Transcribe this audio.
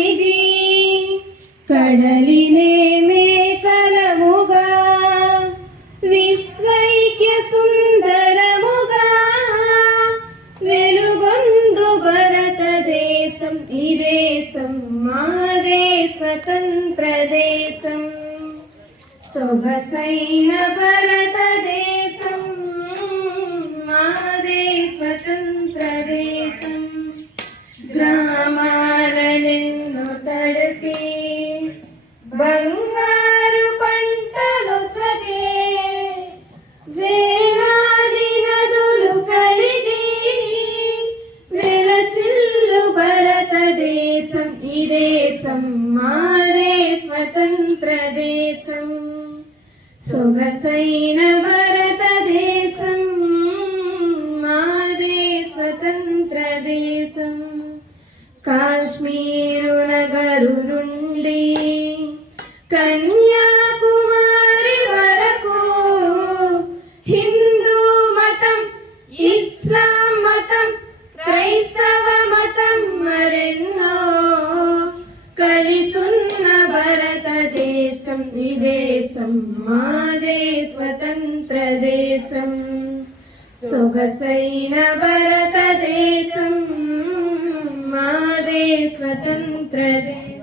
కలిగి కడలినే మేకలముగా విశ్వైక్య సుందరముగా వెలుగొందు భారతదేశం ఈ దేశం మాదే స్వతంత్ర దేశం సొగసైన భారతదేశం మాదే స్వతంత్ర దేశం గ్రామాలనెన్నో తడిపి బంగారు పంటలు సగే వేలాది నదులు కలిగి వెలసిల్లు భారతదేశం ఈ దేశం మాదే స్వతంత్ర దేశం సొగసైన భారతదేశం మాదే స్వతంత్ర దేశం కాశ్మీరు నగరు నుండి కన్యాకుమారి వరకు హిందూ మతం ఇస్లాం మతం క్రైస్తవ మతం మరెన్నో కలిసున్న భారతదేశం ఈ దేశం మాదే స్వతంత్ర దేశం సొగసైన భారతదేశం మాదే స్వతంత్ర దేశం